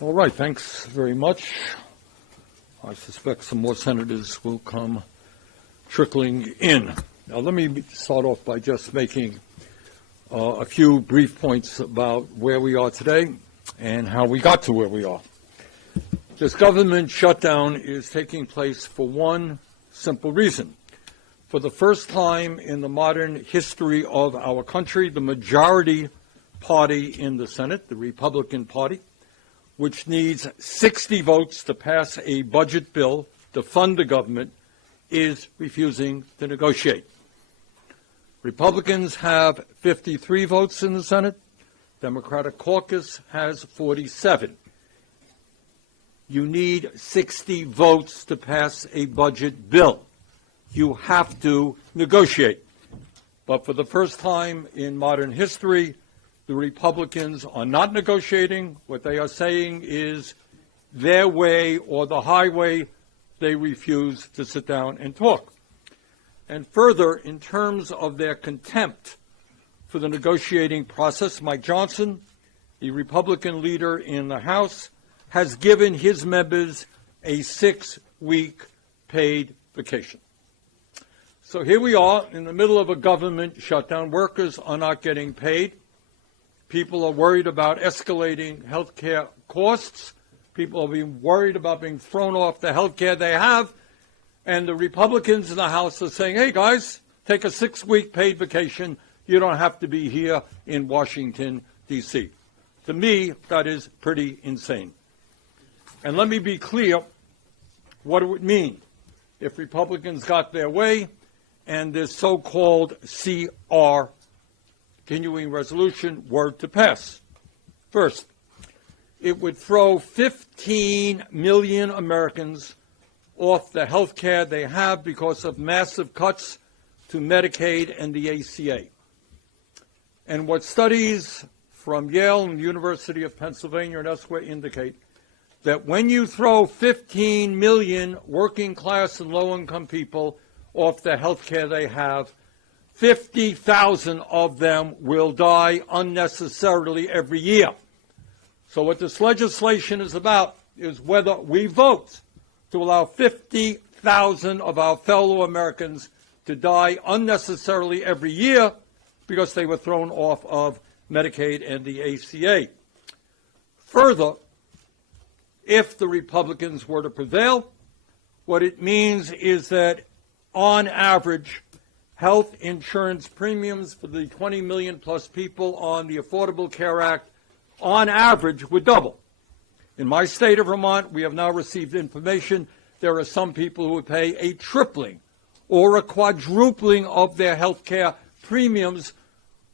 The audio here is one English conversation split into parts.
All right, thanks very much. I suspect some more senators will come trickling in. Now, let me start off by just making a few brief points about where we are today and how we got to where we are. This government shutdown is taking place for one simple reason. For the first time in the modern history of our country, the majority party in the Senate, the Republican Party, which needs 60 votes to pass a budget bill to fund the government, is refusing to negotiate. Republicans have 53 votes in the Senate. Democratic caucus has 47. You need 60 votes to pass a budget bill. You have to negotiate. But for the first time in modern history, the Republicans are not negotiating. What they are saying is their way or the highway. They refuse to sit down and talk. And further, in terms of their contempt for the negotiating process, Mike Johnson, the Republican leader in the House, has given his members a 6-week paid vacation. So here we are in the middle of a government shutdown. Workers are not getting paid. People are worried about escalating health care costs. People are being worried about being thrown off the health care they have. And the Republicans in the House are saying, hey, guys, take a 6-week paid vacation. You don't have to be here in Washington, D.C. To me, that is pretty insane. And let me be clear what it would mean if Republicans got their way and this so-called CR, continuing resolution, were to pass. First, it would throw 15 million Americans off the health care they have because of massive cuts to Medicaid and the ACA. And what studies from Yale and the University of Pennsylvania and elsewhere indicate that when you throw 15 million working class and low-income people off the health care they have, 50,000 of them will die unnecessarily every year. So what this legislation is about is whether we vote to allow 50,000 of our fellow Americans to die unnecessarily every year because they were thrown off of Medicaid and the ACA. Further, if the Republicans were to prevail, what it means is that on average, health insurance premiums for the 20 million plus people on the Affordable Care Act, on average, would double. In my state of Vermont, we have now received information there are some people who would pay a tripling or a quadrupling of their health care premiums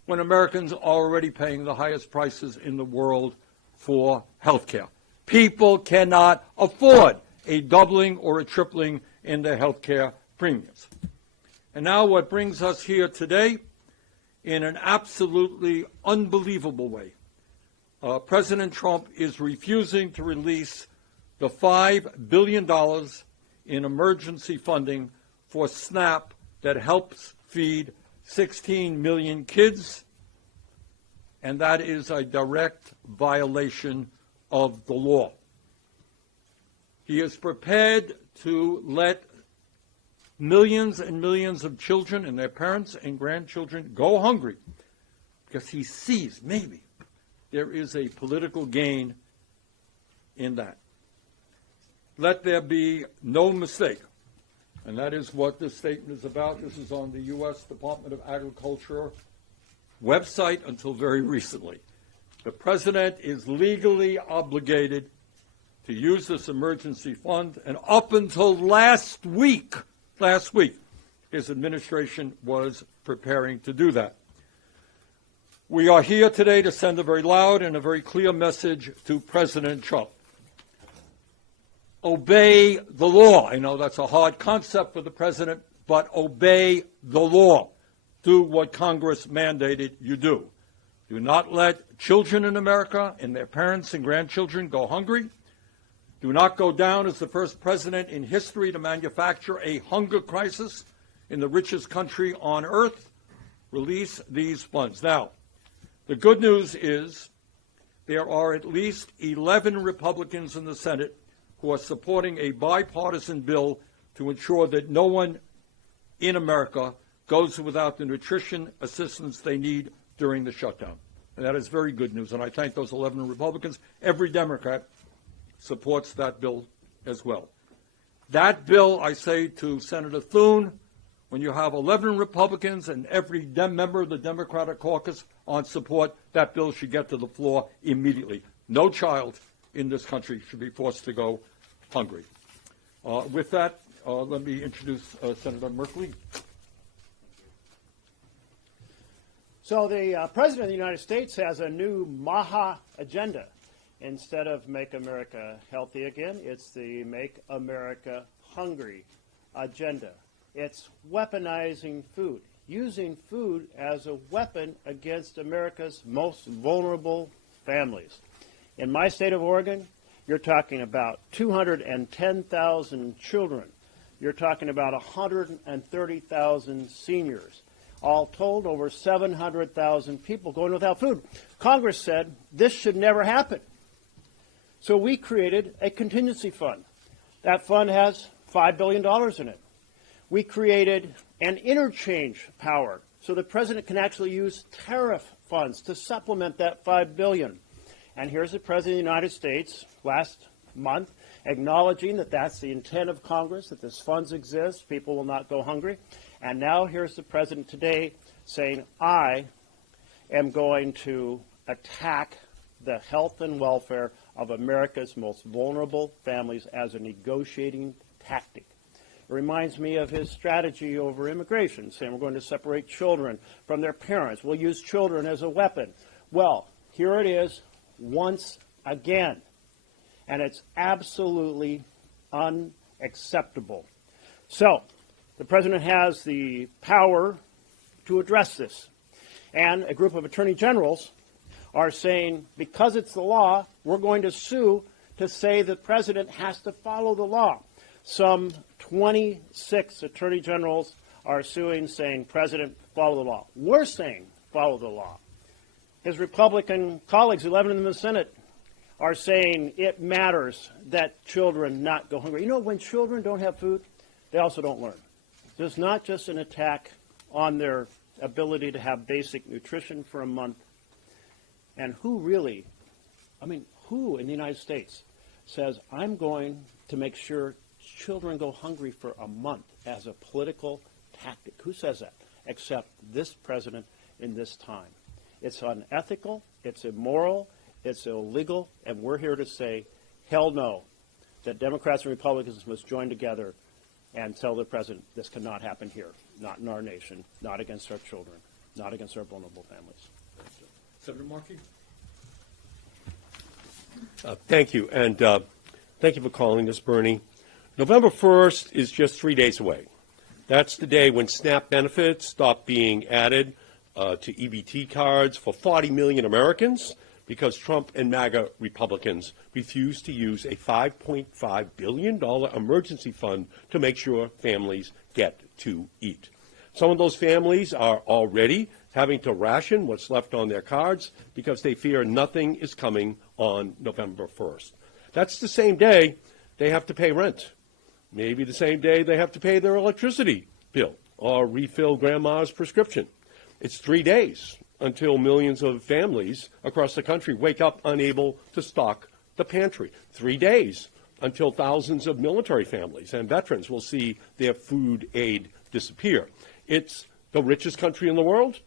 when Americans are already paying the highest prices in the world for health care. People cannot afford a doubling or a tripling in their health care premiums. And now what brings us here today, in an absolutely unbelievable way, President Trump is refusing to release the $5 billion in emergency funding for SNAP that helps feed 16 million kids, and that is a direct violation of the law. He is prepared to let millions and millions of children and their parents and grandchildren go hungry because he sees maybe there is a political gain in that. Let there be no mistake, and that is what this statement is about. This is on the U.S. Department of Agriculture website until very recently. The president is legally obligated to use this emergency fund, and up until last week, his administration was preparing to do that. We are here today to send a very loud and a very clear message to President Trump. Obey the law. I know that's a hard concept for the president, but obey the law. Do what Congress mandated you do. Do not let children in America and their parents and grandchildren go hungry. Do not go down as the first president in history to manufacture a hunger crisis in the richest country on earth. Release these funds. Now, the good news is there are at least 11 Republicans in the Senate who are supporting a bipartisan bill to ensure that no one in America goes without the nutrition assistance they need during the shutdown. And that is very good news, and I thank those 11 Republicans. Every Democrat supports that bill as well. That bill, I say to Senator Thune, when you have 11 Republicans and every member of the Democratic caucus on support, that bill should get to the floor immediately. No child in this country should be forced to go hungry. With that, let me introduce Senator Merkley. So the President of the United States has a new MAHA agenda. Instead of Make America Healthy Again, it's the Make America Hungry agenda. It's weaponizing food, using food as a weapon against America's most vulnerable families. In my state of Oregon, you're talking about 210,000 children. You're talking about 130,000 seniors. All told, over 700,000 people going without food. Congress said this should never happen. So we created a contingency fund. That fund has $5 billion in it. We created an interchange power so the president can actually use tariff funds to supplement that $5 billion. And here's the President of the United States last month acknowledging that that's the intent of Congress, that this funds exist, people will not go hungry. And now here's the President today saying, I am going to attack the health and welfare of America's most vulnerable families as a negotiating tactic. It reminds me of his strategy over immigration, saying we're going to separate children from their parents. We'll use children as a weapon. Well, here it is once again, and it's absolutely unacceptable. So, the President has the power to address this, and a group of attorney generals are saying, because it's the law, we're going to sue to say the President has to follow the law. Some 26 attorney generals are suing, saying, President, follow the law. We're saying, follow the law. His Republican colleagues, 11 in the Senate, are saying it matters that children not go hungry. You know, when children don't have food, they also don't learn. There's not just an attack on their ability to have basic nutrition for a month. And who really, who in the United States says, I'm going to make sure children go hungry for a month as a political tactic? Who says that? Except this president in this time. It's unethical, it's immoral, it's illegal, and we're here to say, hell no, that Democrats and Republicans must join together and tell the president this cannot happen here, not in our nation, not against our children, not against our vulnerable families. Senator Markey. Thank you, and thank you for calling this, Bernie. November 1st is just 3 days away. That's the day when SNAP benefits stop being added to EBT cards for 40 million Americans because Trump and MAGA Republicans refuse to use a $5.5 billion emergency fund to make sure families get to eat. Some of those families are already having to ration what's left on their cards because they fear nothing is coming on November 1st. That's the same day they have to pay rent. Maybe the same day they have to pay their electricity bill or refill grandma's prescription. It's 3 days until millions of families across the country wake up unable to stock the pantry. 3 days until thousands of military families and veterans will see their food aid disappear. It's the richest country in the world.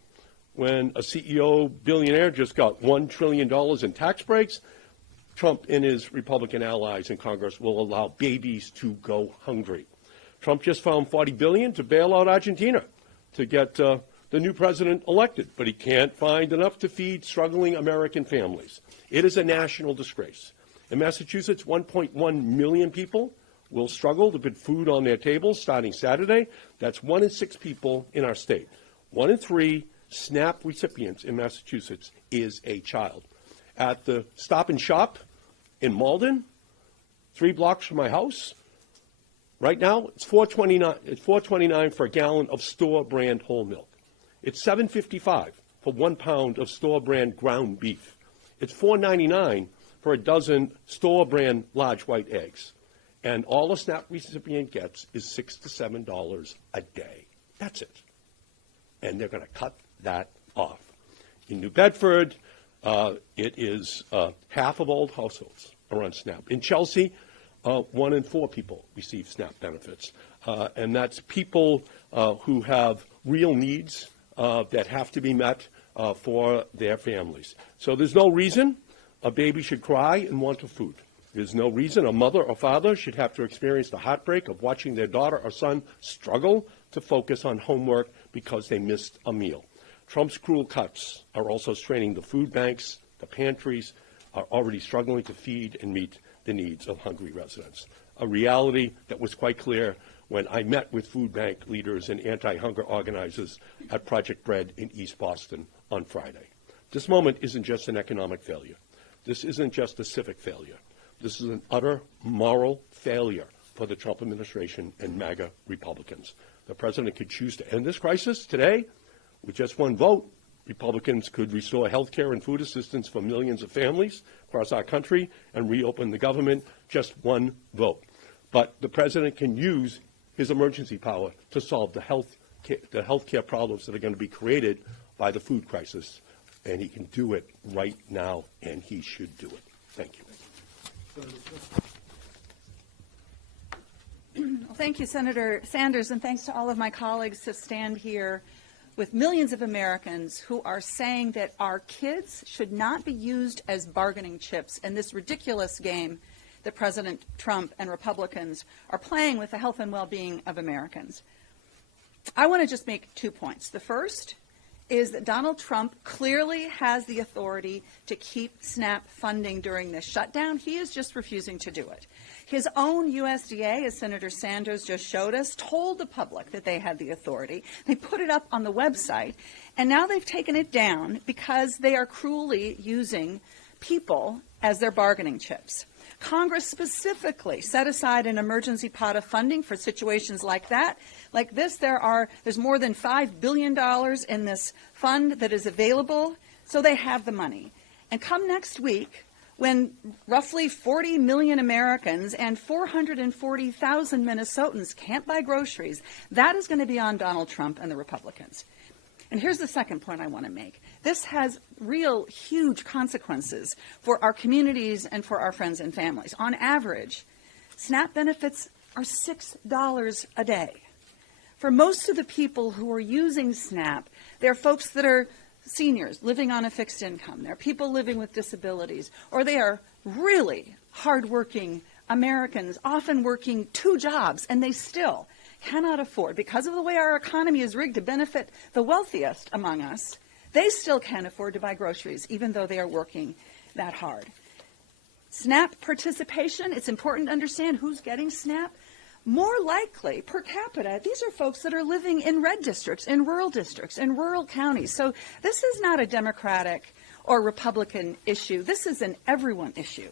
When a CEO billionaire just got $1 trillion in tax breaks, Trump and his Republican allies in Congress will allow babies to go hungry. Trump just found $40 billion to bail out Argentina to get the new president elected, but he can't find enough to feed struggling American families. It is a national disgrace. In Massachusetts, 1.1 million people will struggle to put food on their tables starting Saturday. That's 1 in 6 people in our state. 1 in 3 SNAP recipients in Massachusetts is a child. At the Stop and Shop in Malden, 3 blocks from my house, right now it's $4.29. It's $4.29 for a gallon of store brand whole milk. It's $7.55 for 1 pound of store brand ground beef. It's $4.99 for a dozen store-brand large white eggs. And all a SNAP recipient gets is $6 to $7 a day. That's it. And they're going to cut that off. In New Bedford, it is half of all households are on SNAP. In Chelsea, 1 in 4 people receive SNAP benefits. And that's people who have real needs that have to be met for their families. So there's no reason a baby should cry and want a food. There's no reason a mother or father should have to experience the heartbreak of watching their daughter or son struggle to focus on homework because they missed a meal. Trump's cruel cuts are also straining the food banks. The pantries are already struggling to feed and meet the needs of hungry residents, a reality that was quite clear when I met with food bank leaders and anti-hunger organizers at Project Bread in East Boston on Friday. This moment isn't just an economic failure. This isn't just a civic failure. This is an utter moral failure for the Trump administration and MAGA Republicans. The president could choose to end this crisis today with just one vote. Republicans could restore health care and food assistance for millions of families across our country and reopen the government. Just one vote. But the president can use his emergency power to solve the health care problems that are going to be created by the food crisis. And he can do it right now, and he should do it. Thank you. Well, thank you, Senator Sanders, and thanks to all of my colleagues to stand here with millions of Americans who are saying that our kids should not be used as bargaining chips in this ridiculous game that President Trump and Republicans are playing with the health and well-being of Americans. I want to just make 2 points. The first is that Donald Trump clearly has the authority to keep SNAP funding during this shutdown. He is just refusing to do it. His own USDA, as Senator Sanders just showed us, told the public that they had the authority. They put it up on the website, and now they've taken it down because they are cruelly using people as their bargaining chips. Congress specifically set aside an emergency pot of funding for situations like that. Like this, there's more than $5 billion in this fund that is available, so they have the money. And come next week, when roughly 40 million Americans and 440,000 Minnesotans can't buy groceries, that is going to be on Donald Trump and the Republicans. And here's the second point I want to make. This has real huge consequences for our communities and for our friends and families. On average, SNAP benefits are $6 a day. For most of the people who are using SNAP, they're folks that are seniors living on a fixed income. They're people living with disabilities, or they are really hardworking Americans, often working 2 jobs, and they still cannot afford, because of the way our economy is rigged to benefit the wealthiest among us, they still can't afford to buy groceries, even though they are working that hard. SNAP participation, it's important to understand who's getting SNAP. More likely, per capita, these are folks that are living in red districts, in rural counties. So this is not a Democratic or Republican issue. This is an everyone issue.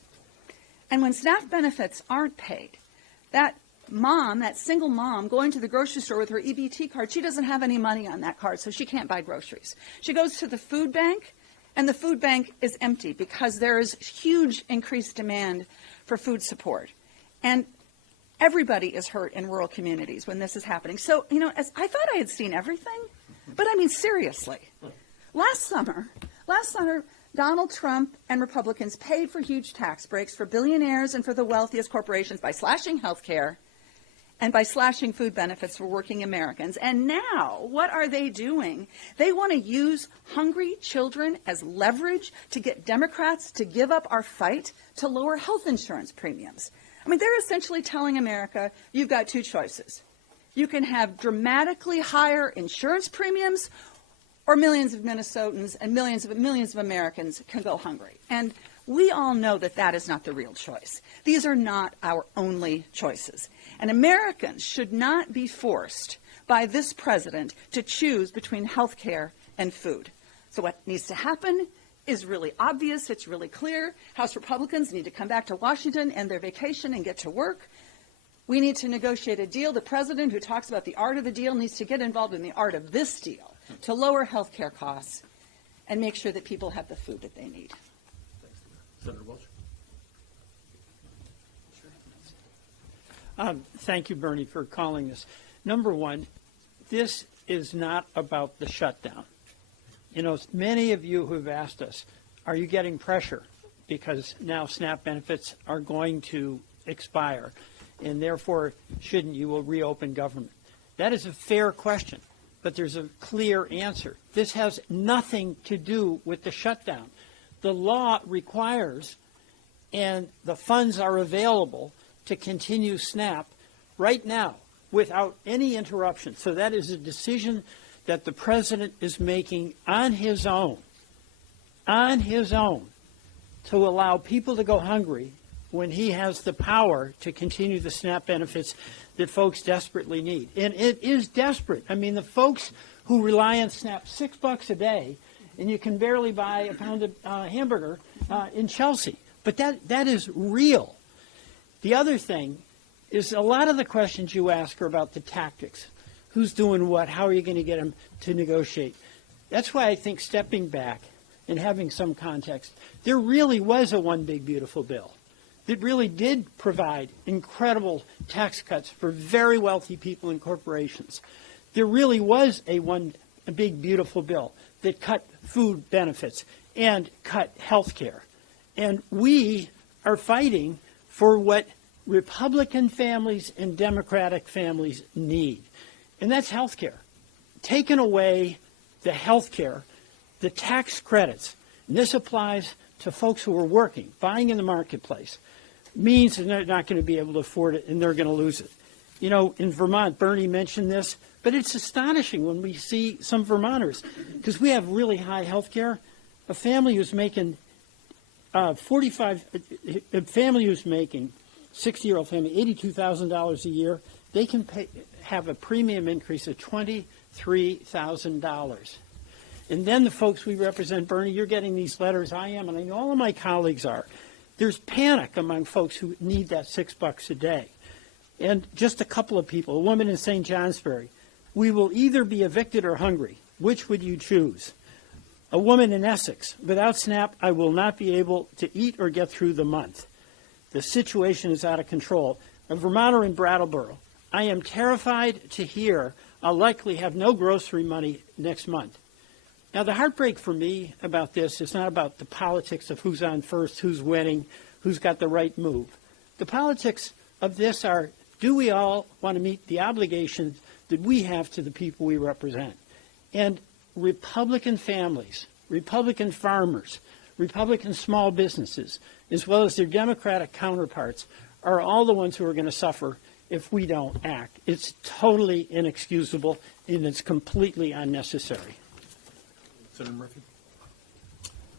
And when SNAP benefits aren't paid, that mom, that single mom going to the grocery store with her EBT card, she doesn't have any money on that card, so she can't buy groceries. She goes to the food bank, and the food bank is empty because there is huge increased demand for food support. And everybody is hurt in rural communities when this is happening. So, as I thought I had seen everything, but I mean, seriously. Last summer, Donald Trump and Republicans paid for huge tax breaks for billionaires and for the wealthiest corporations by slashing health care and by slashing food benefits for working Americans. And now, what are they doing? They want to use hungry children as leverage to get Democrats to give up our fight to lower health insurance premiums. I mean, they're essentially telling America, you've got 2 choices. You can have dramatically higher insurance premiums, or millions of Minnesotans and millions of Americans can go hungry. And we all know that that is not the real choice. These are not our only choices. And Americans should not be forced by this president to choose between health care and food. So what needs to happen is really obvious. It's really clear. House Republicans need to come back to Washington, end their vacation, and get to work. We need to negotiate a deal. The president, who talks about the art of the deal, needs to get involved in the art of this deal to lower health care costs and make sure that people have the food that they need. Senator Welch. Thank you, Bernie, for calling this. Number one, this is not about the shutdown. You know, many of you who have asked us, are you getting pressure because now SNAP benefits are going to expire, and therefore shouldn't you reopen government? That is a fair question, but there's a clear answer. This has nothing to do with the shutdown. The law requires, and the funds are available to continue SNAP right now without any interruption. So that is a decision that the president is making on his own, to allow people to go hungry when he has the power to continue the SNAP benefits that folks desperately need. And it is desperate. I mean, the folks who rely on SNAP, $6 a day, and you can barely buy a pound of hamburger in Chelsea. But that is real. The other thing is a lot of the questions you ask are about the tactics. Who's doing what? How are you going to get them to negotiate? That's why I think stepping back and having some context, there really was a one big beautiful bill that really did provide incredible tax cuts for very wealthy people and corporations. There really was a big beautiful bill that cut food benefits and cut health care. And we are fighting for what Republican families and Democratic families need. And that's health care. Taking away the health care, the tax credits, and this applies to folks who are working, buying in the marketplace, means that they're not going to be able to afford it and they're going to lose it. You know, in Vermont, Bernie mentioned this, but it's astonishing when we see some Vermonters, because we have really high health care. A family who's making 60-year-old family, $82,000 a year, they can have a premium increase of $23,000. And then the folks we represent, Bernie, you're getting these letters, I am, and I know all of my colleagues are. There's panic among folks who need that $6 a day. And just a couple of people, a woman in St. Johnsbury, we will either be evicted or hungry. Which would you choose? A woman in Essex, without SNAP, I will not be able to eat or get through the month. The situation is out of control. A Vermonter in Brattleboro, I am terrified to hear I'll likely have no grocery money next month. Now, the heartbreak for me about this is not about the politics of who's on first, who's winning, who's got the right move. The politics of this are, do we all want to meet the obligations that we have to the people we represent? And Republican families, Republican farmers, Republican small businesses, as well as their Democratic counterparts, are all the ones who are going to suffer if we don't act. It's totally inexcusable, and it's completely unnecessary. Senator Murphy.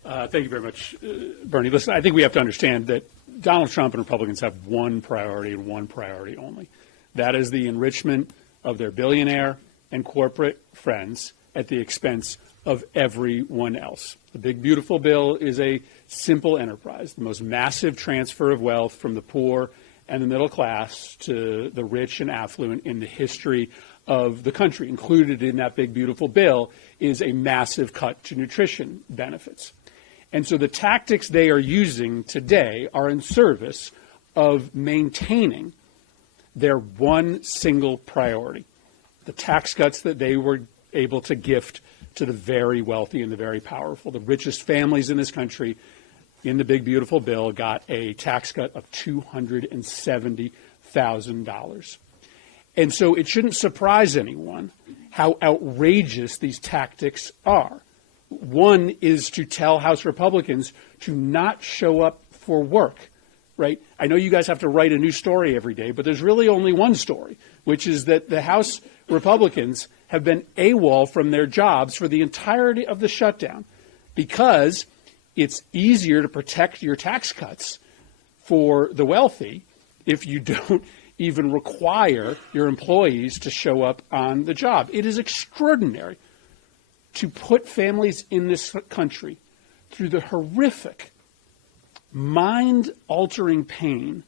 Thank you very much, Bernie. Listen, I think we have to understand that Donald Trump and Republicans have one priority and one priority only. That is the enrichment of their billionaire and corporate friends at the expense of everyone else. The big, beautiful bill is a simple enterprise, the most massive transfer of wealth from the poor and the middle class to the rich and affluent in the history of the country. Included in that big, beautiful bill is a massive cut to nutrition benefits. And so the tactics they are using today are in service of maintaining their one single priority, the tax cuts that they were able to gift to the very wealthy and the very powerful. The richest families in this country in the big, beautiful bill got a tax cut of $270,000. And so it shouldn't surprise anyone how outrageous these tactics are. One is to tell House Republicans to not show up for work, right? I know you guys have to write a new story every day, but there's really only one story, which is that the House Republicans have been AWOL from their jobs for the entirety of the shutdown because it's easier to protect your tax cuts for the wealthy if you don't even require your employees to show up on the job. It is extraordinary to put families in this country through the horrific, mind-altering pain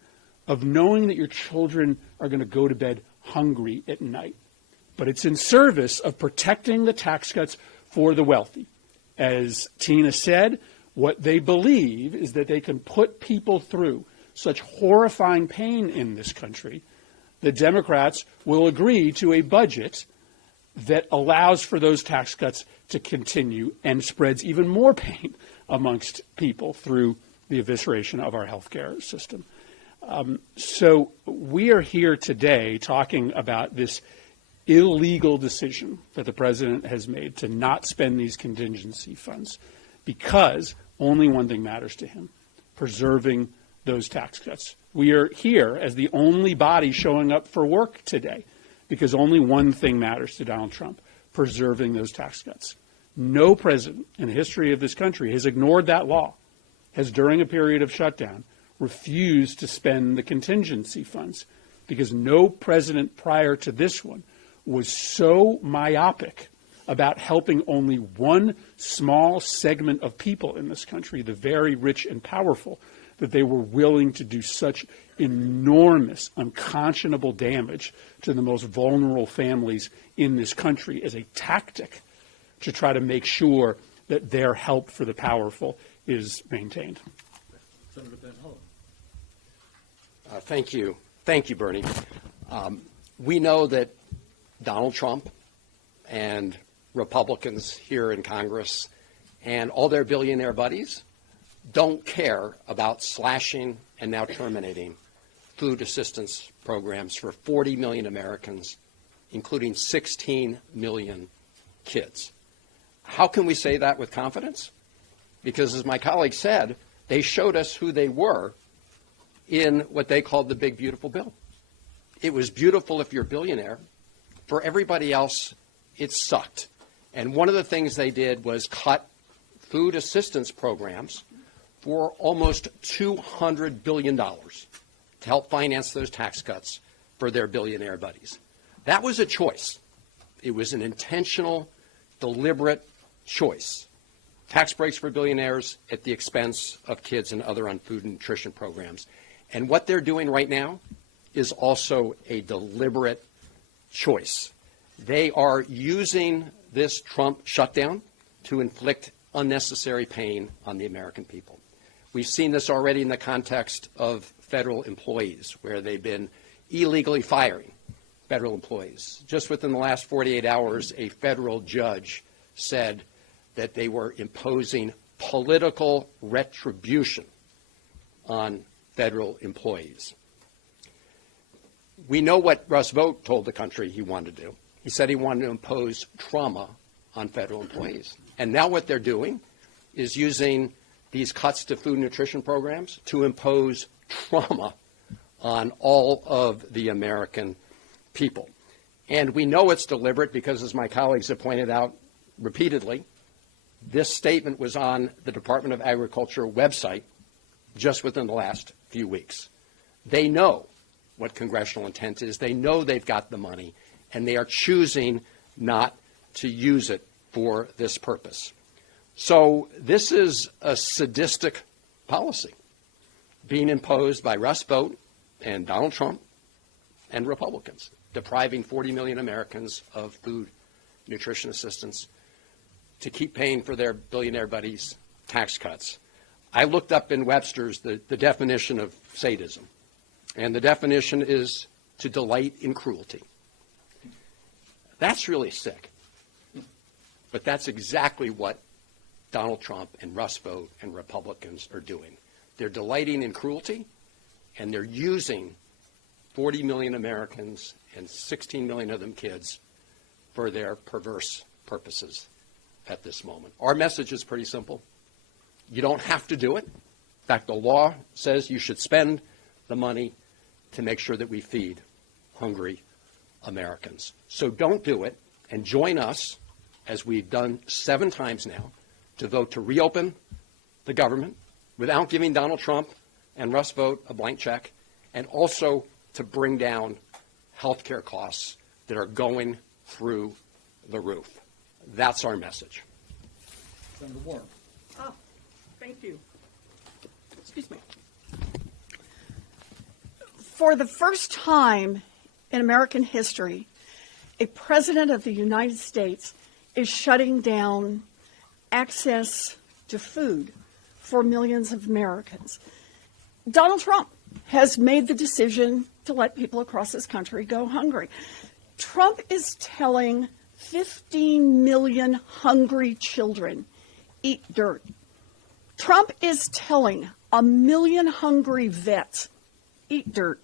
of knowing that your children are going to go to bed hungry at night. But it's in service of protecting the tax cuts for the wealthy. As Tina said, What they believe is that they can put people through such horrifying pain in this country that Democrats will agree to a budget that allows for those tax cuts to continue and spreads even more pain amongst people through the evisceration of our health care system. So we are here today talking about this illegal decision that the president has made to not spend these contingency funds because only one thing matters to him, preserving those tax cuts. We are here as the only body showing up for work today because only one thing matters to Donald Trump, preserving those tax cuts. No president in the history of this country has ignored that law, has during a period of shutdown refused to spend the contingency funds because no president prior to this one was so myopic about helping only one small segment of people in this country, the very rich and powerful, that they were willing to do such enormous, unconscionable damage to the most vulnerable families in this country as a tactic to try to make sure that their help for the powerful is maintained. Senator Van Hollen. Thank you. Thank you, Bernie. We know that Donald Trump and Republicans here in Congress and all their billionaire buddies don't care about slashing and now terminating food assistance programs for 40 million Americans, including 16 million kids. How can we say that with confidence? Because as my colleague said, they showed us who they were in what they called the big, beautiful bill. It was beautiful if you're a billionaire. For everybody else, it sucked. And one of the things they did was cut food assistance programs for almost $200 billion to help finance those tax cuts for their billionaire buddies. That was a choice. It was an intentional, deliberate choice. Tax breaks for billionaires at the expense of kids and other on food and nutrition programs. And what they're doing right now is also a deliberate choice. They are using this Trump shutdown to inflict unnecessary pain on the American people. We've seen this already in the context of federal employees, where they've been illegally firing federal employees. Just within the last 48 hours, a federal judge said that they were imposing political retribution on federal employees. We know what Russ Vought told the country he wanted to do. He said he wanted to impose trauma on federal employees. And now what they're doing is using these cuts to food and nutrition programs to impose trauma on all of the American people. And we know it's deliberate because, as my colleagues have pointed out repeatedly, this statement was on the Department of Agriculture website just within the last few weeks. They know what congressional intent is. They know they've got the money, and they are choosing not to use it for this purpose. So this is a sadistic policy being imposed by Russ Vought and Donald Trump and Republicans, depriving 40 million Americans of food, nutrition assistance to keep paying for their billionaire buddies' tax cuts. I looked up in Webster's the definition of sadism, and the definition is to delight in cruelty. That's really sick, but that's exactly what Donald Trump and Russ Vought and Republicans are doing. They're delighting in cruelty, and they're using 40 million Americans and 16 million of them kids for their perverse purposes at this moment. Our message is pretty simple. You don't have to do it. In fact, the law says you should spend the money to make sure that we feed hungry Americans. So don't do it, and join us, as we've done 7 times now, to vote to reopen the government without giving Donald Trump and Russ Vought a blank check, and also to bring down health care costs that are going through the roof. That's our message. Senator Warren. Oh, thank you. Excuse me. For the first time in American history, a president of the United States is shutting down access to food for millions of Americans. Donald Trump has made the decision to let people across this country go hungry. Trump is telling 15 million hungry children, eat dirt. Trump is telling 1 million hungry vets, eat dirt.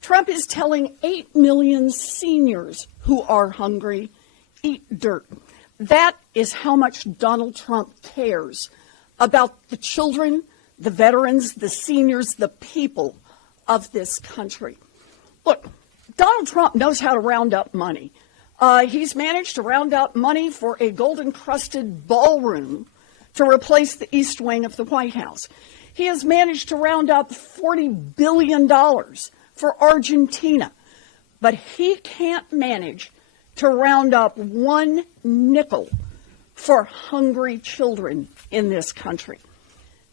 Trump is telling 8 million seniors who are hungry, eat dirt. That is how much Donald Trump cares about the children, the veterans, the seniors, the people of this country. Look, Donald Trump knows how to round up money. He's managed to round up money for a gold-encrusted ballroom to replace the East Wing of the White House. He has managed to round up $40 billion for Argentina, but he can't manage to round up 1 nickel for hungry children in this country.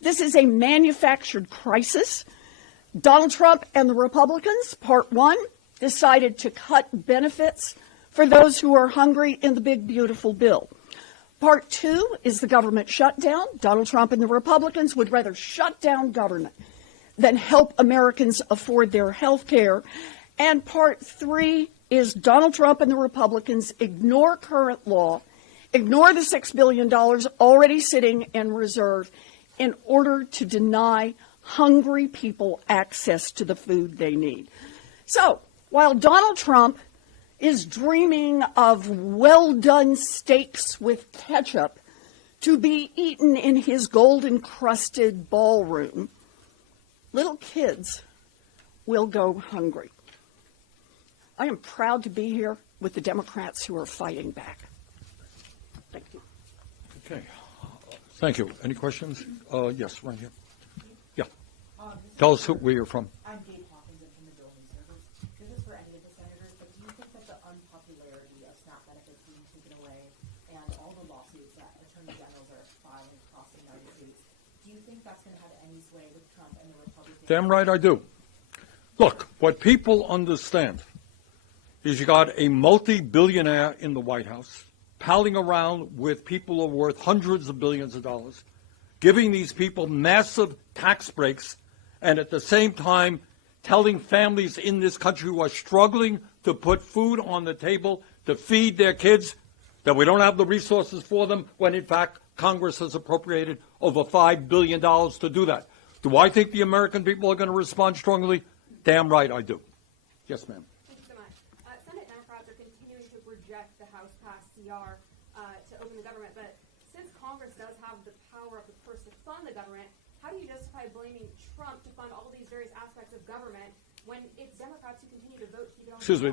This is a manufactured crisis. Donald Trump and the Republicans, part one, decided to cut benefits for those who are hungry in the big, beautiful bill. Part two is the government shutdown. Donald Trump and the Republicans would rather shut down government than help Americans afford their health care. And part three is Donald Trump and the Republicans ignore current law, ignore the $6 billion already sitting in reserve in order to deny hungry people access to the food they need. So while Donald Trump is dreaming of well-done steaks with ketchup to be eaten in his gold-encrusted ballroom, little kids will go hungry. I am proud to be here with the Democrats who are fighting back. Thank you. Okay. Thank you. Any questions? Yes, right here. Yeah. Tell us where you're from. I'm Gabe Hawkins. I'm from the Building Service. This is for any of the senators, but do you think that the unpopularity of SNAP benefits being taken away and all the lawsuits that attorney generals are filing across the United States, do you think that's going to have any sway with Trump and the Republicans? Damn right I do. Look, what people understand is you got a multi-billionaire in the White House palling around with people who are worth hundreds of billions of dollars, giving these people massive tax breaks, and at the same time telling families in this country who are struggling to put food on the table to feed their kids that we don't have the resources for them when, in fact, Congress has appropriated over $5 billion to do that. Do I think the American people are going to respond strongly? Damn right I do. Yes, ma'am. Thank you so much. Senate Democrats are continuing to reject the House-passed CR to open the government, but since Congress does have the power of the purse to fund the government, how do you justify blaming Trump to fund all these various aspects of government when it's Democrats who continue to vote to keep it on? Excuse me.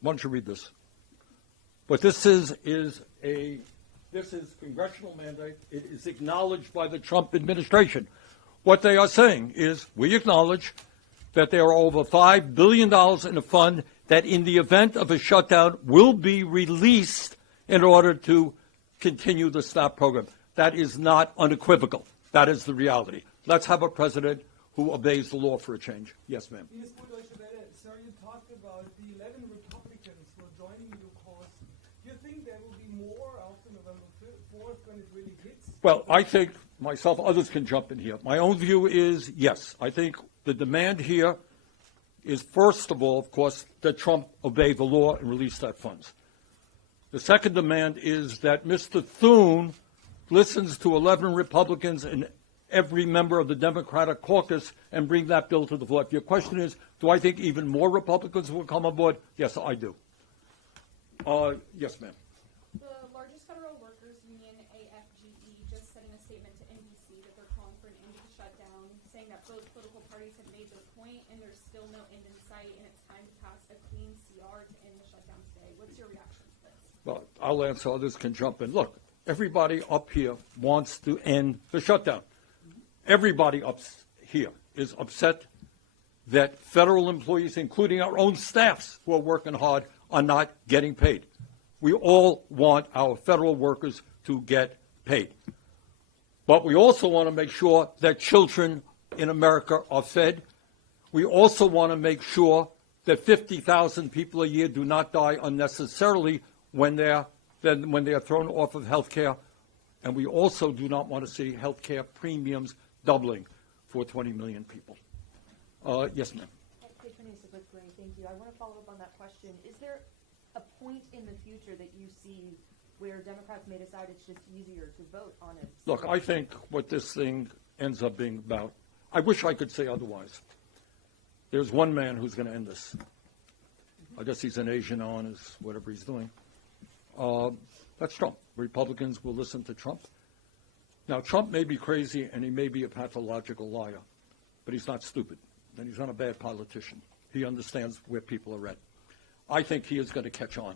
Why don't you read this? What this is congressional mandate. It is acknowledged by the Trump administration. What they are saying is we acknowledge that there are over $5 billion in a fund that in the event of a shutdown will be released in order to continue the SNAP program. That is not unequivocal. That is the reality. Let's have a president who obeys the law for a change. Yes, ma'am. Sir, you talked about the 11 Republicans who are joining your cause. Do you think there will be more after November 4th when it really hits? Well, I think myself, others can jump in here. My own view is yes. I think the demand here is, first of all, of course, that Trump obey the law and release that funds. The second demand is that Mr. Thune listens to 11 Republicans and every member of the Democratic caucus and bring that bill to the floor. If your question is, do I think even more Republicans will come on board? Yes, I do. Yes, ma'am. The largest federal workers union, AFGE, just said in a statement to NBC that they're calling for an end to the shutdown, saying that both political parties have made their point and there's still no end in sight and it's time to pass a clean CR to end the shutdown today. What's your reaction to this? Well, I'll answer. Others can jump in. Look, everybody up here wants to end the shutdown. Everybody up here is upset that federal employees, including our own staffs who are working hard, are not getting paid. We all want our federal workers to get paid. But we also want to make sure that children in America are fed. We also want to make sure that 50,000 people a year do not die unnecessarily when they're thrown off of health care. And we also do not want to see health care premiums doubling for 20 million people. Yes, ma'am. Thank you. I want to follow up on that question. Is there a point in the future that you see where Democrats may decide it's just easier to vote on it? Look, I think what this thing ends up being about, I wish I could say otherwise. There's one man who's going to end this. I guess he's an Asian on his whatever he's doing. That's Trump. Republicans will listen to Trump. Now, Trump may be crazy and he may be a pathological liar, but he's not stupid, and he's not a bad politician. He understands where people are at. I think he is going to catch on,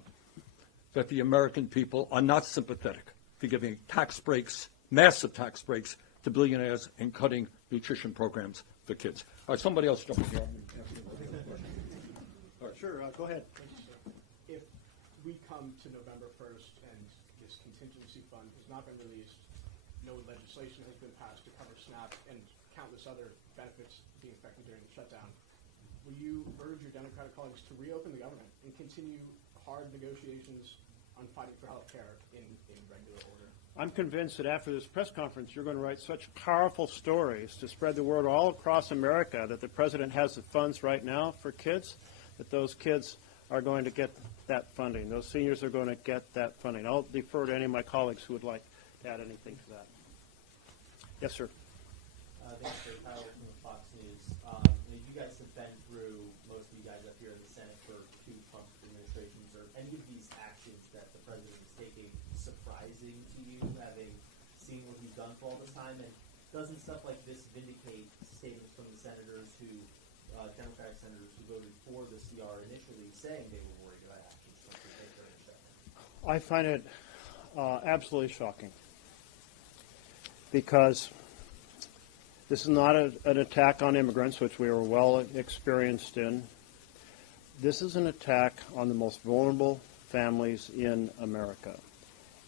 that the American people are not sympathetic to giving tax breaks, massive tax breaks, to billionaires and cutting nutrition programs for kids. All right, somebody else jump in here. Sure, go ahead. If we come to November 1st and this contingency fund has not been released, no legislation has been passed to cover SNAP and countless other benefits being affected during the shutdown, will you urge your Democratic colleagues to reopen the government and continue hard negotiations on fighting for health care in regular order? I'm convinced that after this press conference, you're going to write such powerful stories to spread the word all across America that the president has the funds right now for kids, that those kids are going to get that funding. Those seniors are going to get that funding. I'll defer to any of my colleagues who would like to add anything to that. Yes, sir. Thanks, Sir. Kyle from the Fox News. You guys have been through, most of you guys up here in the Senate, for 2 Trump administrations. Are any of these actions that the president is taking surprising to you, having seen what he's done for all this time? And doesn't stuff like this vindicate statements from the senators who, Democratic senators who voted for the CR initially, saying they were worried about actions Trump would take during the shutdown? I find it absolutely shocking, because this is not an attack on immigrants, which we are well experienced in. This is an attack on the most vulnerable families in America.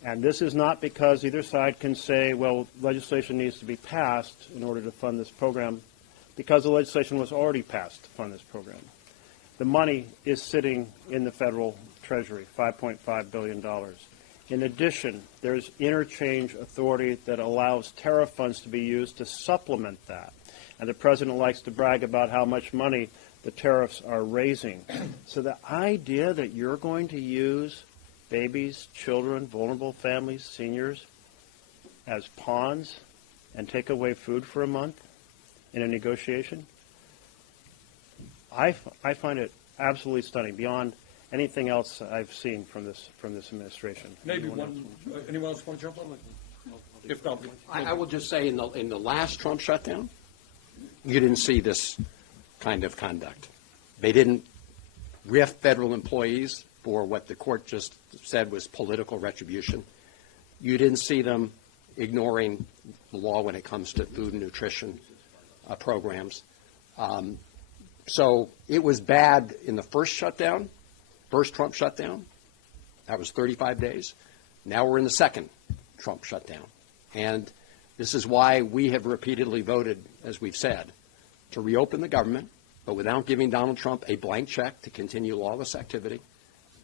And this is not because either side can say, well, legislation needs to be passed in order to fund this program, because the legislation was already passed to fund this program. The money is sitting in the federal treasury, $5.5 billion. In addition, there's interchange authority that allows tariff funds to be used to supplement that. And the president likes to brag about how much money the tariffs are raising. So the idea that you're going to use babies, children, vulnerable families, seniors as pawns and take away food for a month in a negotiation, I find it absolutely stunning, beyond anything else I've seen from this administration. Maybe anyone else want to jump on? If not, I will just say in the last Trump shutdown, you didn't see this kind of conduct. They didn't riff federal employees for what the court just said was political retribution. You didn't see them ignoring the law when it comes to food and nutrition programs. So it was bad in the first shutdown, first Trump shutdown. That was 35 days. Now we're in the second Trump shutdown. And this is why we have repeatedly voted, as we've said, to reopen the government, but without giving Donald Trump a blank check to continue lawless activity,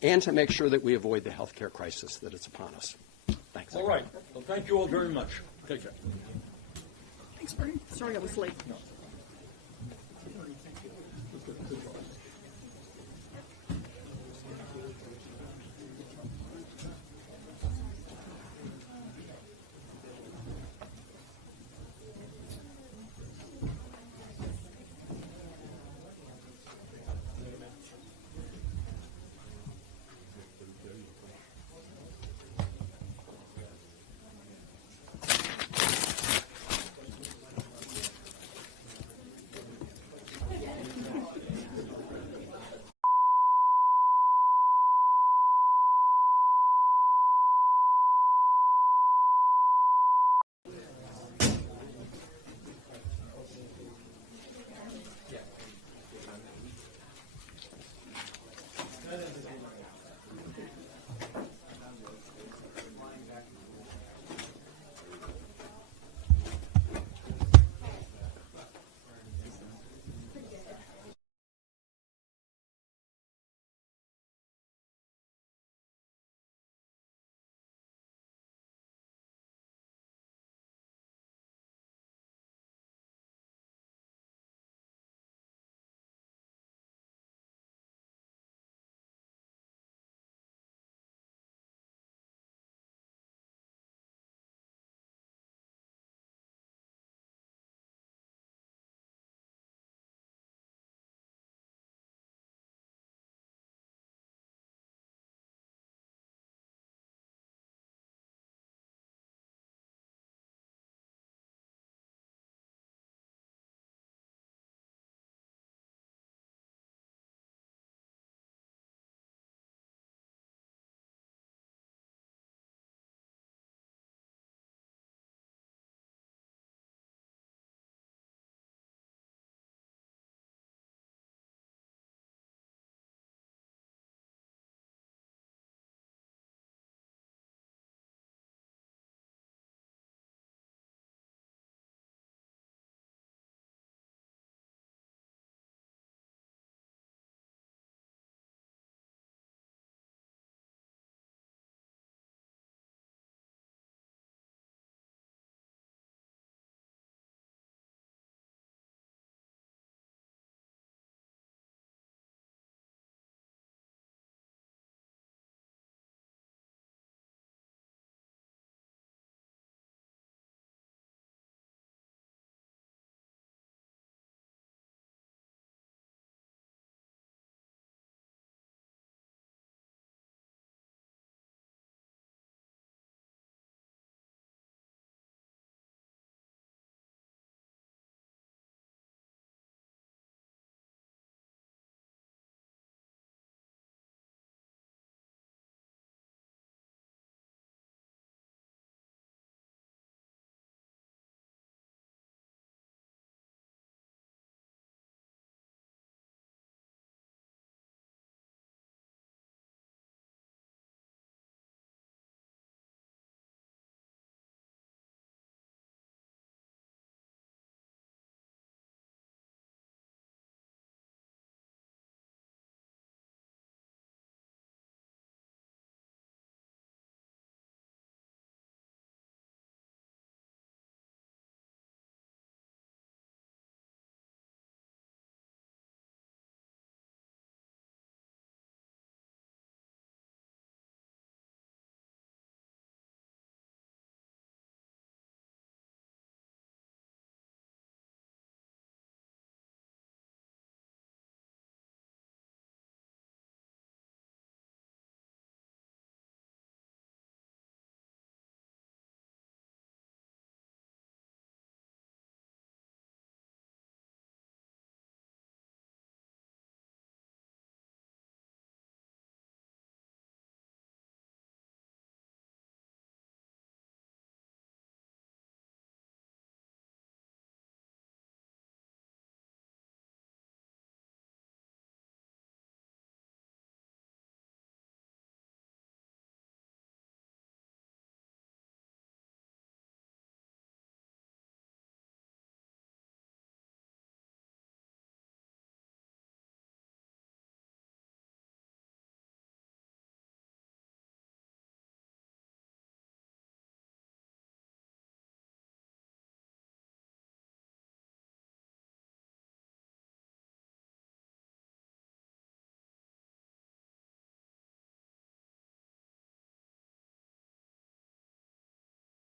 and to make sure that we avoid the health care crisis that is upon us. Thanks. All right. Well, thank you all very much. Take care. Thanks, Bernie. Sorry I was late. No.